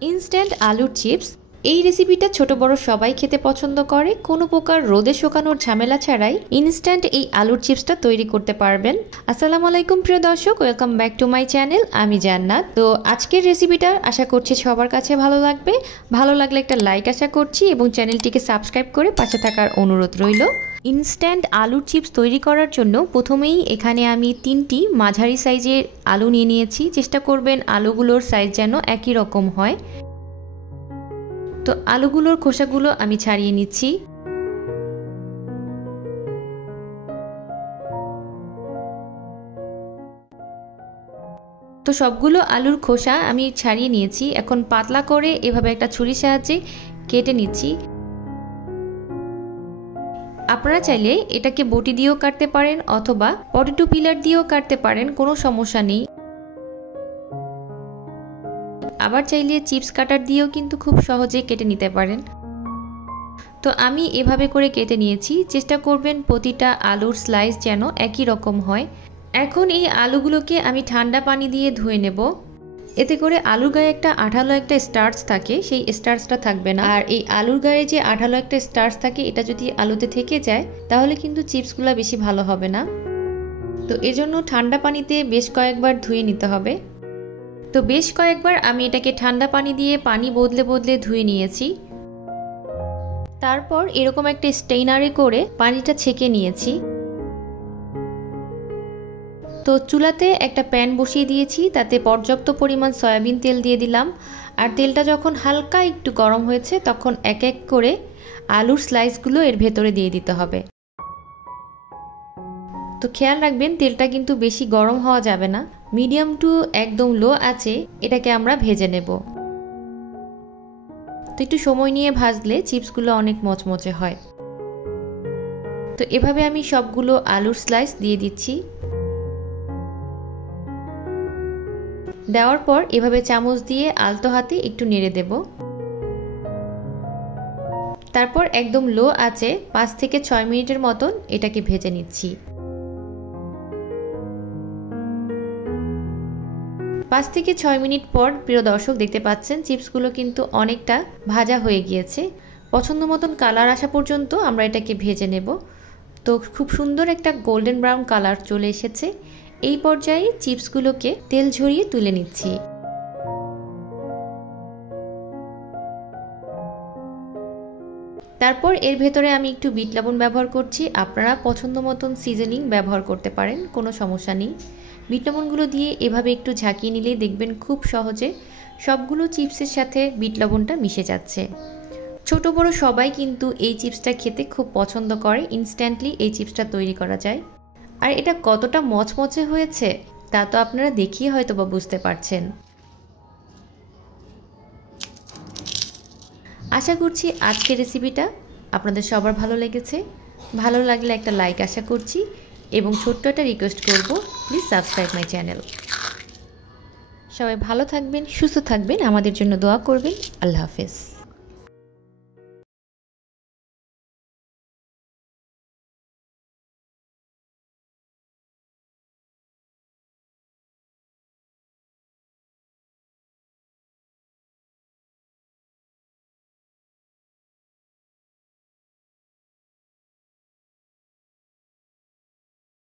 Instant আলুর chips. এই রেসিপিটা ছোট বড় সবাই খেতে পছন্দ করে। কোনো প্রকার রোদে শুকানোর ঝামেলা ছাড়াই ইনস্ট্যান্ট এই আলুর চিপসটা তৈরি করতে পারবেন। আসসালামু আলাইকুম প্রিয় দর্শক, welcome back to my channel. আমি জান্নাত। তো আজকের রেসিপিটা আশা করছি সবার কাছে ভালো লাগবে। ভালো লাগলে একটা লাইক আশা করছি এবং চ্যানেলটিকে সাবস্ক্রাইব করে পাশে থাকার অনুরোধ রইল। ইনস্ট্যান্ট আলুর চিপস তৈরি করার জন্য প্রথমেই এখানে আমি 3টি মাঝারি সাইজের আলু নিয়ে নিয়েছি। চেষ্টা করবেন আলুগুলোর সাইজ যেন একই রকম হয়। তো আলুগুলোর খোসাগুলো আমি ছাড়িয়ে নিচ্ছি। তো সবগুলো আলুর খোসা আমি ছাড়িয়ে নিয়েছি। এখন পাতলা করে এভাবে একটা ছুরির সাহায্যে কেটে নিচ্ছি। আপনারা চাইলে এটাকে বটি দিয়েও কাটতে পারেন অথবা পটেটো পিলার দিয়েও কাটতে পারেন, কোনো সমস্যা নেই। আবার চাইলে চিপস কাটার দিয়েও কিন্তু খুব সহজে কেটে নিতে পারেন। তো আমি এভাবে করে কেটে নিয়েছি। চেষ্টা করবেন প্রতিটা আলুর স্লাইস যেন একই রকম হয়। এখন এই আলুগুলোকে আমি ঠান্ডা পানি দিয়ে ধুয়ে নেব। এতে করে আলুর গায়ে একটা আঠালো একটা স্টার্চ থাকে, সেই স্টার্চটা থাকবে না। আর এই আলুর গায়ে যে আঠালো একটা স্টার্চ থাকে, এটা যদি আলুতে থেকে যায় তাহলে কিন্তু চিপসগুলো বেশি ভালো হবে না। তো এর জন্য ঠান্ডা পানিতে বেশ কয়েকবার ধুয়ে নিতে হবে। তো বেশ কয়েকবার আমি এটাকে ঠান্ডা পানি দিয়ে পানি বদলে বদলে ধুয়ে নিয়েছি। তারপর এরকম একটা স্টেইনারে করে পানিটা ছেঁকে নিয়েছি। তো চুলাতে একটা প্যান বসিয়ে দিয়েছি, তাতে পর্যাপ্ত পরিমাণ সয়াবিন তেল দিয়ে দিলাম। আর তেলটা যখন হালকা একটু গরম হয়েছে তখন এক এক করে আলুর স্লাইসগুলো এর ভেতরে দিয়ে দিতে হবে। তো খেয়াল রাখবেন তেলটা কিন্তু বেশি গরম হওয়া যাবে না, মিডিয়াম টু একদম লো আছে এটাকে আমরা ভেজে নেব। তো একটু সময় নিয়ে ভাজলে চিপসগুলো অনেক মচমচে হয়। তো এভাবে আমি সবগুলো আলুর স্লাইস দিয়ে দিচ্ছি। দেওয়ার পর এভাবে চামচ দিয়ে আলতো হাতে একটু নেড়ে দেব। তারপর একদম লো আছে 5 থেকে 6 মিনিটের মতন এটাকে ভেজে নিচ্ছি। 5 থেকে 6 মিনিট পর প্রিয় দর্শক দেখতে পাচ্ছেন চিপসগুলো কিন্তু অনেকটা ভাজা হয়ে গিয়েছে। পছন্দ মতন কালার আসা পর্যন্ত আমরা এটাকে ভেজে নেব। তো খুব সুন্দর একটা গোল্ডেন ব্রাউন কালার চলে এসেছে। এই পর্যায়ে চিপসগুলোকে তেল ঝরিয়ে তুলে নিচ্ছি। তারপর এর ভেতরে আমি একটু বিট লবণ ব্যবহার করছি। আপনারা পছন্দ মতন সিজনিং ব্যবহার করতে পারেন, কোনো সমস্যা নেই। বিট লবণগুলো দিয়ে এভাবে একটু ঝাঁকিয়ে নিলেই দেখবেন খুব সহজে সবগুলো চিপসের সাথে বিট লবণটা মিশে যাচ্ছে। ছোট বড় সবাই কিন্তু এই চিপসটা খেতে খুব পছন্দ করে। ইনস্ট্যান্টলি এই চিপসটা তৈরি করা যায়। আর এটা কতটা মচমচে হয়েছে তা তো আপনারা দেখিয়ে হয়তো বা বুঝতে পারছেন। আশা করছি আজকের রেসিপিটা আপনাদের সবার ভালো লেগেছে। ভালো লাগলে একটা লাইক আশা করছি এবং ছোট্ট একটা রিকোয়েস্ট করব, প্লিজ সাবস্ক্রাইব মাই চ্যানেল। সবাই ভালো থাকবেন, সুস্থ থাকবেন, আমাদের জন্য দোয়া করবেন। আল্লাহ হাফেজ।